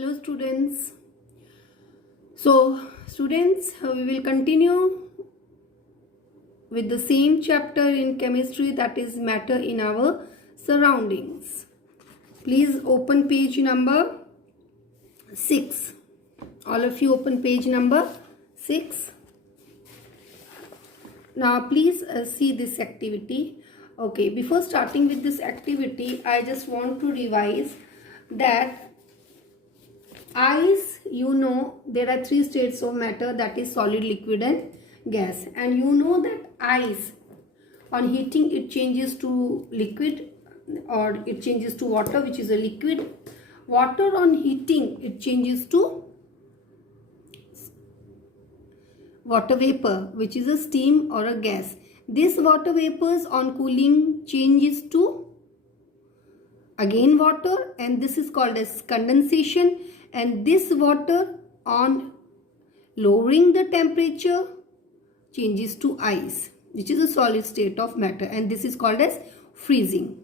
Hello students. Students, we will continue with the same chapter in chemistry, that is matter in our surroundings. Please open page number 6. All of you open page number 6. Now please see this activity. Okay, before starting with this activity, I just want to revise that ice, you know, there are 3 states of matter, that is solid, liquid and gas. And you know that ice, on heating it changes to liquid, or it changes to water, which is a liquid. Water on heating it changes to water vapor, which is a steam or a gas. This water vapors on cooling changes to again water, and this is called as condensation. And this water on lowering the temperature changes to ice, which is a solid state of matter, and this is called as freezing.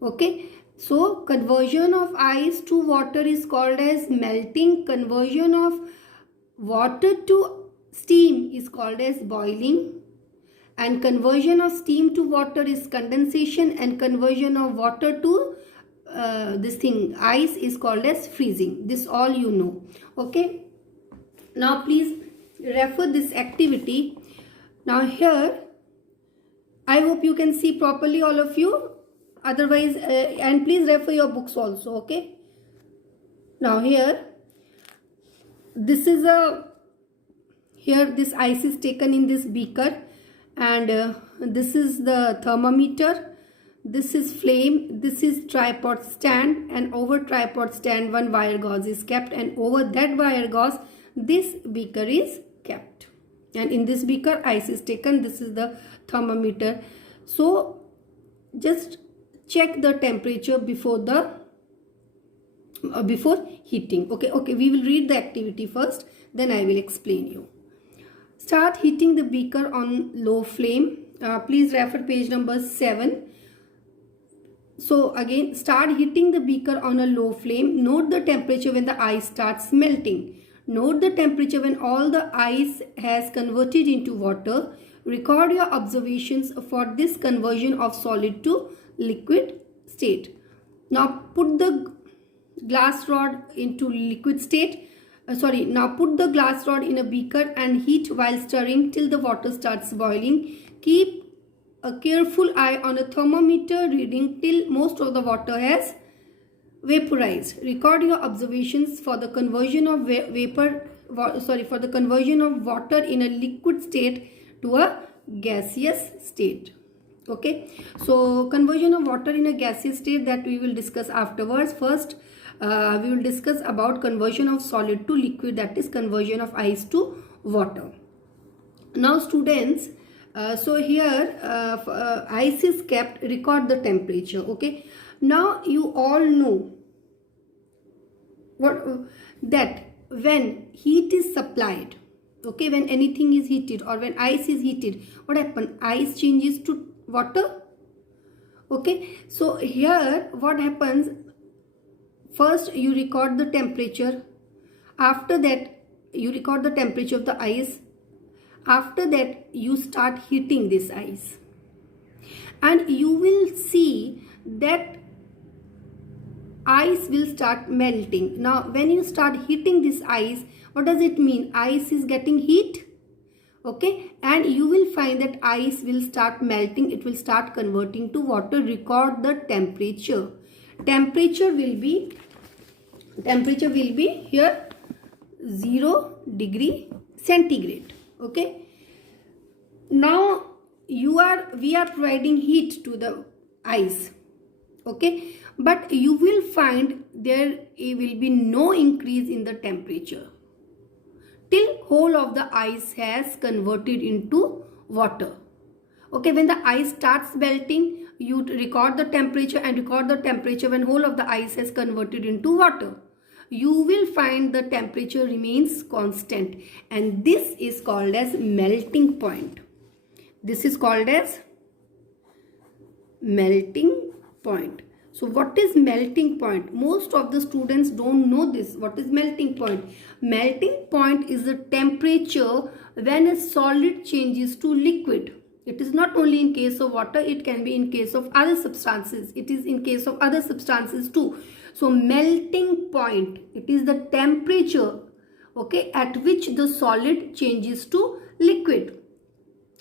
Okay, so conversion of ice to water is called as melting. Conversion of water to steam is called as boiling, and conversion of steam to water is condensation, and conversion of water to ice is called as freezing. This all you know. Okay, now please refer this activity. Now here I hope you can see properly, all of you. Otherwise and please refer your books also. Okay, now here this is this ice is taken in this beaker, and this is the thermometer. This is flame, this is tripod stand, and over tripod stand one wire gauze is kept, and over that wire gauze this beaker is kept, and in this beaker ice is taken. This is the thermometer. So just check the temperature before heating. Okay, we will read the activity first, then I will explain you. Start heating the beaker on low flame. Please refer page number 7. So again, start heating the beaker on a low flame. Note the temperature when the ice starts melting. Note the temperature when all the ice has converted into water. Record your observations for this conversion of solid to liquid state. Now put the glass rod into liquid state. Now put the glass rod in a beaker and heat while stirring till the water starts boiling. Keep a careful eye on a thermometer reading till most of the water has vaporized. Record your observations for the conversion of water in a liquid state to a gaseous state. Okay, so conversion of water in a gaseous state, that we will discuss afterwards. First we will discuss about conversion of solid to liquid, that is conversion of ice to water. Now students, so here ice is kept. Record the temperature. Okay, now you all know that when heat is supplied, okay, when anything is heated or when ice is heated, what happens? Ice changes to water. Okay, so here what happens? First you record the temperature. After that you record the temperature of the ice. After that you start heating this ice, and you will see that ice will start melting. Now when you start heating this ice, what does it mean? Ice is getting heat. Okay, and you will find that ice will start melting. It will start converting to water. Record the temperature. Temperature will be here 0 degree centigrade. Okay, now we are providing heat to the ice. Okay, but you will find there will be no increase in the temperature till whole of the ice has converted into water. Okay, when the ice starts melting, you record the temperature and record the temperature when whole of the ice has converted into water. You will find the temperature remains constant, and this is called as melting point. This is called as melting point. So what is melting point? Most of the students don't know this. What is melting point? Melting point is the temperature when a solid changes to liquid. It is not only in case of water, it can be in case of other substances. It is in case of other substances too. So melting point, it is the temperature, okay, at which the solid changes to liquid.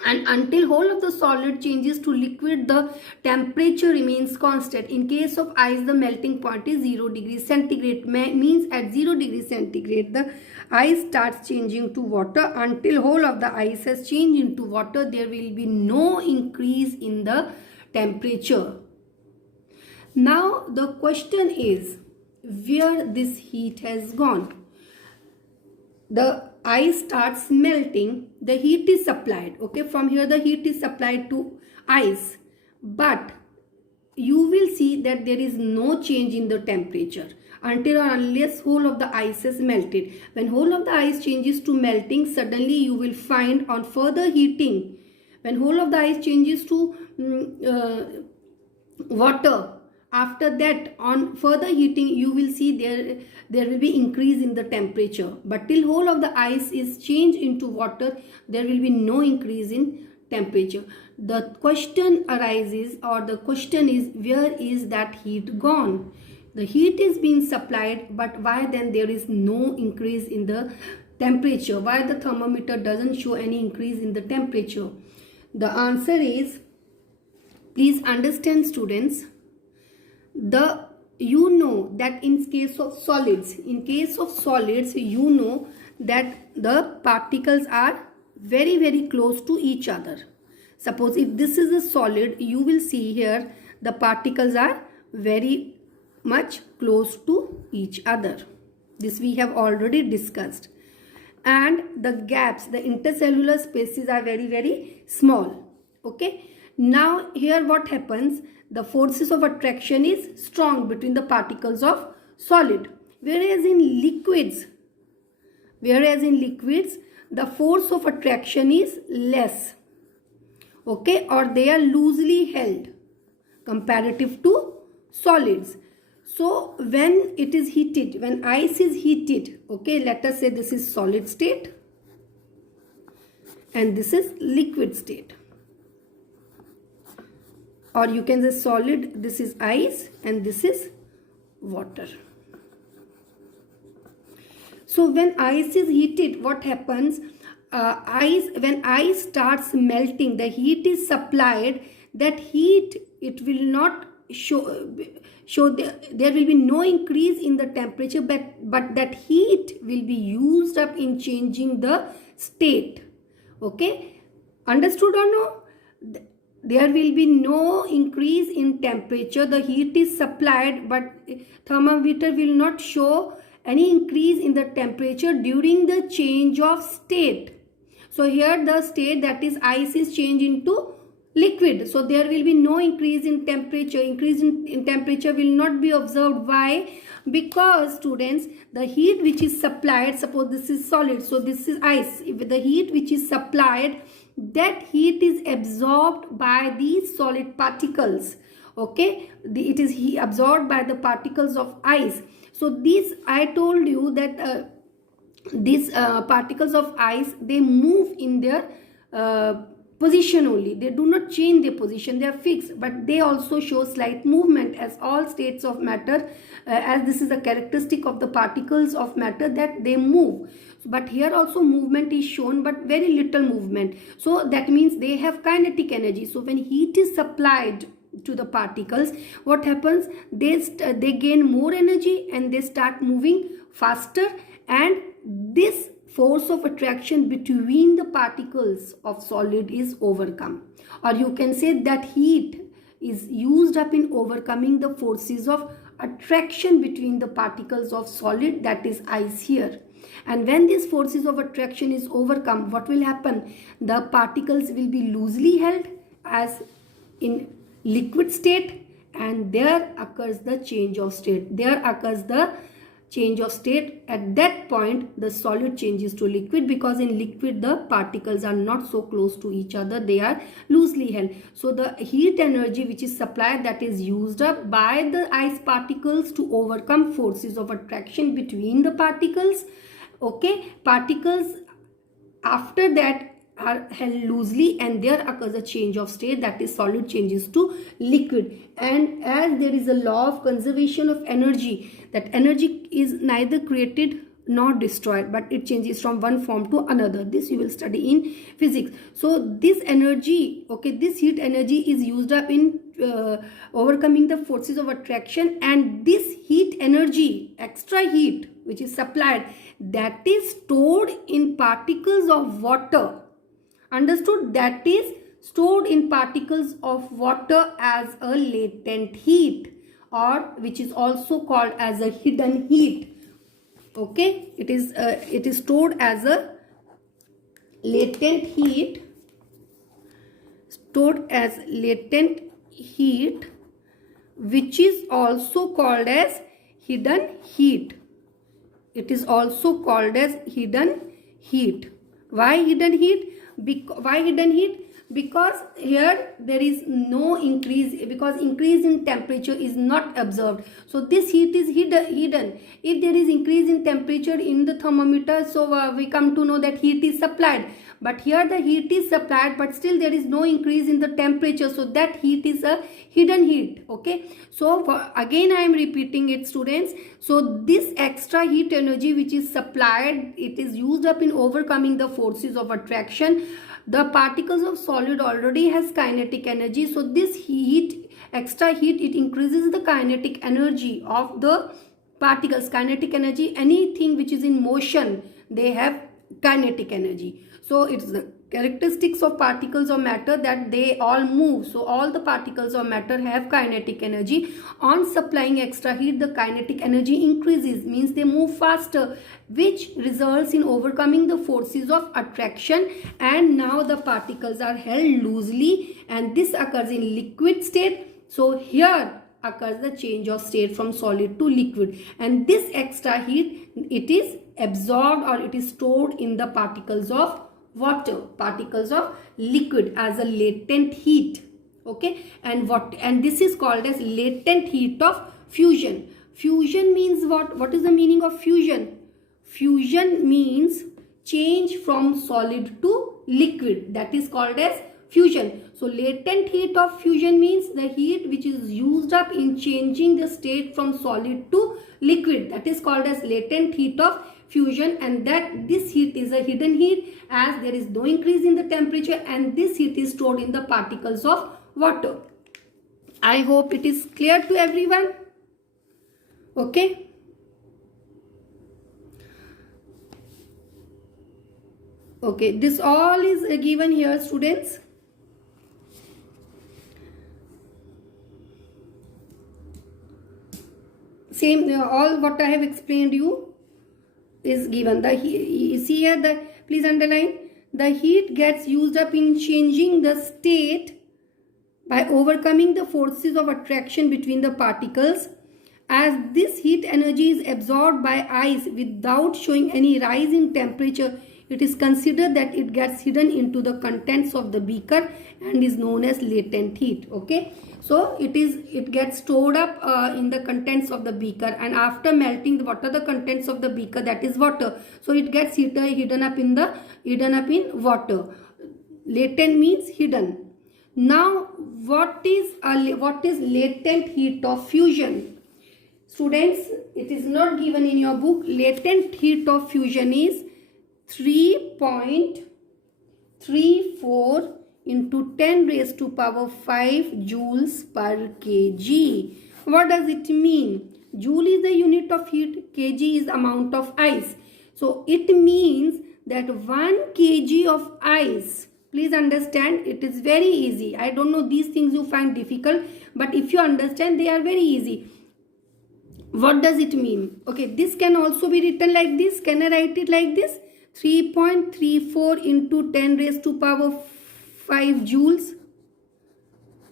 And until whole of the solid changes to liquid, the temperature remains constant. In case of ice, the melting point is 0 degrees centigrade. Means at 0 degrees centigrade, the ice starts changing to water. Until whole of the ice has changed into water, there will be no increase in the temperature. Now the question is, where this heat has gone? The ice starts melting, the heat is supplied, okay, from here the heat is supplied to ice, but you will see that there is no change in the temperature until or unless whole of the ice is melted. When whole of the ice changes to melting, suddenly you will find on further heating, when whole of the ice changes to water, after that on further heating you will see there will be increase in the temperature, but till whole of the ice is changed into water, there will be no increase in temperature. The question arises, or the question is, where is that heat gone? The heat is being supplied, but why then there is no increase in the temperature? Why the thermometer doesn't show any increase in the temperature? The answer is, please understand students, you know that in case of solids, you know that the particles are very close to each other. Suppose if this is a solid, you will see here the particles are very much close to each other. This we have already discussed. And the gaps, the intercellular spaces are very small. Okay. Now here what happens? The forces of attraction is strong between the particles of solid. Whereas in liquids, the force of attraction is less. Okay, or they are loosely held comparative to solids. So when it is heated, when ice is heated, okay, let us say this is solid state and this is liquid state. Or you can say solid, this is ice and this is water. So when ice is heated, what happens? When ice starts melting, the heat is supplied. That heat, it will not show there will be no increase in the temperature, but that heat will be used up in changing the state. Okay, understood or no? There will be no increase in temperature. The heat is supplied, but thermometer will not show any increase in the temperature during the change of state. So here the state, that is ice, is changed into liquid. So there will be no increase in temperature. Increase in temperature will not be observed. Why? Because students, the heat which is supplied, suppose this is solid, so this is ice. If the heat which is supplied, that heat is absorbed by these solid particles. Okay, it is absorbed by the particles of ice. So these, I told you that these particles of ice, they move in their position only. They do not change their position, they are fixed, but they also show slight movement, as all states of matter, as this is a characteristic of the particles of matter, that they move. But here also movement is shown, but very little movement. So that means they have kinetic energy. So when heat is supplied to the particles, what happens? They gain more energy and they start moving faster, and this force of attraction between the particles of solid is overcome. Or you can say that heat is used up in overcoming the forces of attraction between the particles of solid, that is ice here. And when these forces of attraction is overcome, what will happen? The particles will be loosely held as in liquid state, and there occurs the change of state. There occurs the change of state. At that point, the solid changes to liquid, because in liquid the particles are not so close to each other, they are loosely held. So the heat energy which is supplied, that is used up by the ice particles to overcome forces of attraction between the particles. Okay, particles after that are held loosely, and there occurs a change of state, that is solid changes to liquid. And as there is a law of conservation of energy, that energy is neither created nor destroyed, but it changes from one form to another. This you will study in physics. So this energy, okay, this heat energy is used up in overcoming the forces of attraction, and this heat energy, extra heat which is supplied, that is stored in particles of water. Understood? That is stored in particles of water as a latent heat, or which is also called as a hidden heat. Okay, it is stored as a latent heat, which is also called as hidden heat. It is also called as hidden heat. Why hidden heat? Why hidden heat? Because here there is no increase, because increase in temperature is not observed. So this heat is hidden. If there is increase in temperature in the thermometer, so we come to know that heat is supplied. But here the heat is supplied, but still there is no increase in the temperature. So that heat is a hidden heat. Okay. So again I am repeating it, students. So this extra heat energy which is supplied, it is used up in overcoming the forces of attraction. The particles of solid already has kinetic energy. So this heat, extra heat, it increases the kinetic energy of the particles. Kinetic energy, anything which is in motion, they have kinetic energy. So it's the characteristics of particles of matter that they all move. So all the particles of matter have kinetic energy. On supplying extra heat, the kinetic energy increases, means they move faster, which results in overcoming the forces of attraction, and now the particles are held loosely, and this occurs in liquid state. So here occurs the change of state from solid to liquid, and this extra heat, it is absorbed or it is stored in the particles of water, particles of liquid, as a latent heat. Okay, and this is called as latent heat of fusion. Fusion means what is the meaning of fusion? Fusion means change from solid to liquid, that is called as fusion. So latent heat of fusion means the heat which is used up in changing the state from solid to liquid, that is called as latent heat of fusion, and that this heat is a hidden heat, as there is no increase in the temperature, and this heat is stored in the particles of water. I hope it is clear to everyone. Okay. Okay, this all is given here, students. Same, all what I have explained you is given. You see here, please underline, the heat gets used up in changing the state by overcoming the forces of attraction between the particles. As this heat energy is absorbed by ice without showing any rise in temperature, it is considered that it gets hidden into the contents of the beaker and is known as latent heat. Okay, so it gets stored up in the contents of the beaker, and after melting, what are the contents of the beaker? That is water. So it gets hidden up in water. Latent means hidden. Now what is latent heat of fusion? Students, it is not given in your book. Latent heat of fusion is 3.34 into 10 raised to power 5 joules per kg. What does it mean? Joule is the unit of heat, kg is amount of ice. So it means that 1 kg of ice, please understand, it is very easy. I don't know, these things you find difficult, but if you understand, they are very easy. What does it mean? Okay, this can also be written like this. Can I write it like this? 3.34 into 10 raised to power 5 joules.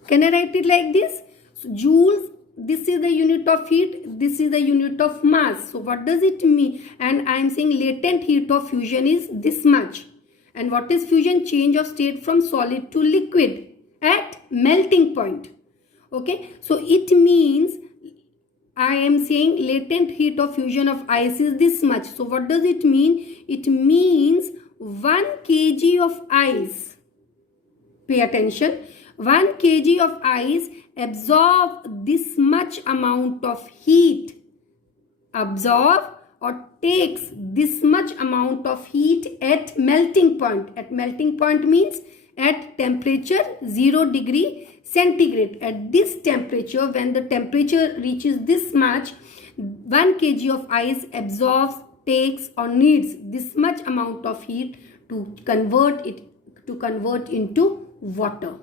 Can I write it like this? So joules this is the unit of heat, this is the unit of mass. So what does it mean? And I am saying latent heat of fusion is this much. And what is fusion? Change of state from solid to liquid at melting point. Okay, so it means I am saying latent heat of fusion of ice is this much. So what does it mean? It means 1 kg of ice. Pay attention. 1 kg of ice absorb this much amount of heat. Absorb or takes this much amount of heat at melting point. At melting point means at temperature 0 degree centigrade. At this temperature, when the temperature reaches this much, 1 kg of ice absorbs, takes or needs this much amount of heat to convert into water.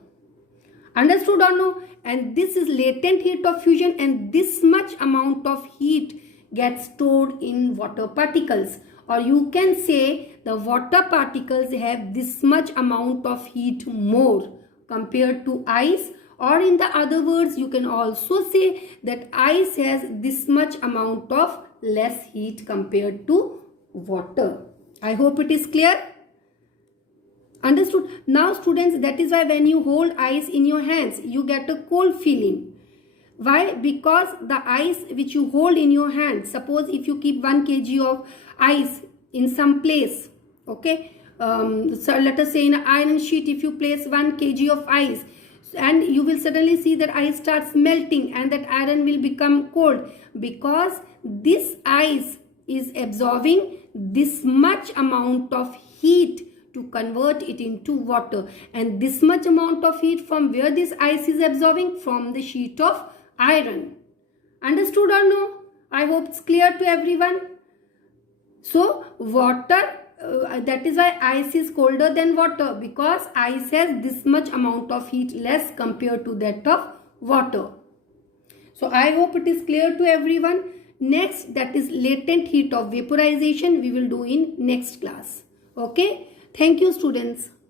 Understood or no? And this is latent heat of fusion, and this much amount of heat gets stored in water particles. Or you can say the water particles have this much amount of heat more compared to ice. Or in the other words, you can also say that ice has this much amount of less heat compared to water. I hope it is clear. Understood? Now students, that is why when you hold ice in your hands, you get a cold feeling. Why? Because the ice which you hold in your hand, suppose if you keep 1 kg of ice in some place, okay, so let us say in an iron sheet, if you place 1 kg of ice, and you will suddenly see that ice starts melting and that iron will become cold, because this ice is absorbing this much amount of heat to convert it into water. And this much amount of heat from where this ice is absorbing? From the sheet of iron. Understood or no? I hope it's clear to everyone. So water, that is why ice is colder than water, because ice has this much amount of heat less compared to that of water. So I hope it is clear to everyone. Next, that is latent heat of vaporization, we will do in next class. Okay. Thank you students.